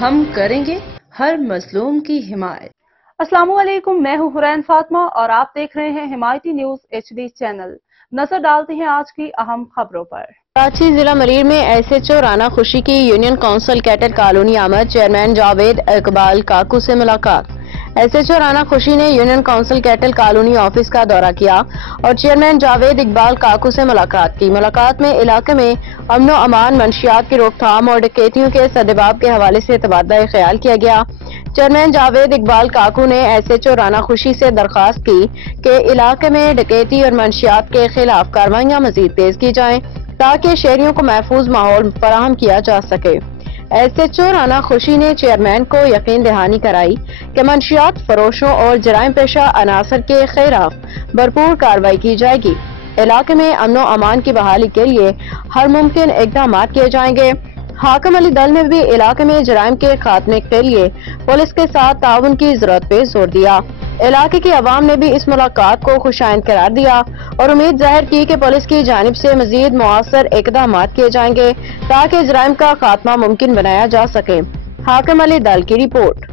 ہم کریں گے ہر مظلوم کی حمایت۔ السلام علیکم، میں ہوں حرین فاطمہ اور آپ دیکھ رہے ہیں حمایتی نیوز HD چینل۔ نظر ڈالتے ہیں آج کی اہم خبروں پر۔ کراچی ضلع مریر میں SHO رانا خوشی کی یونین کونسل کیٹر کالونی آمد، چیئرمین جاوید اقبال کاکو سے ملاقات۔ SHO رانا خوشی نے union council cattle colony office کا دورہ کیا اور چیئرمین جاوید اقبال کاکو سے ملاقات کی۔ ملاقات میں علاقے میں امن و امان، منشیات کی روک تھام اور ڈکیتیوں کے سدباب کے حوالے سے تبادلہ خیال کیا گیا۔ چیئرمین جاوید اقبال کاکو نے SHO رانا خوشی سے درخواست کی کہ علاقے میں ڈکیتی اور منشیات کے خلاف کارروائیاں مزید تیز کی جائیں تاکہ شہریوں کو محفوظ ماحول فراہم کیا جا سکے۔ SHO رانا خوشی نے چیئرمین کو یقین دہانی کرائی کہ منشیات فروشوں اور جرائم پیشہ عناصر کے خلاف بھرپور کارروائی کی جائے گی۔ علاقے میں امن و امان کی بحالی کے لیے ہر ممکن اقدامات کیے جائیں گے۔ حاکم علی دل نے بھی علاقے میں جرائم کے خاتمے کے لیے پولیس کے ساتھ تعاون کی ضرورت پہ زور دیا۔ علاقے کی عوام نے بھی اس ملاقات کو خوشائند قرار دیا اور امید ظاہر کی کہ پولیس کی جانب سے مزید مؤثر اقدامات کیے جائیں گے تاکہ جرائم کا خاتمہ ممکن بنایا جا سکے۔ حاکم علی دل کی رپورٹ۔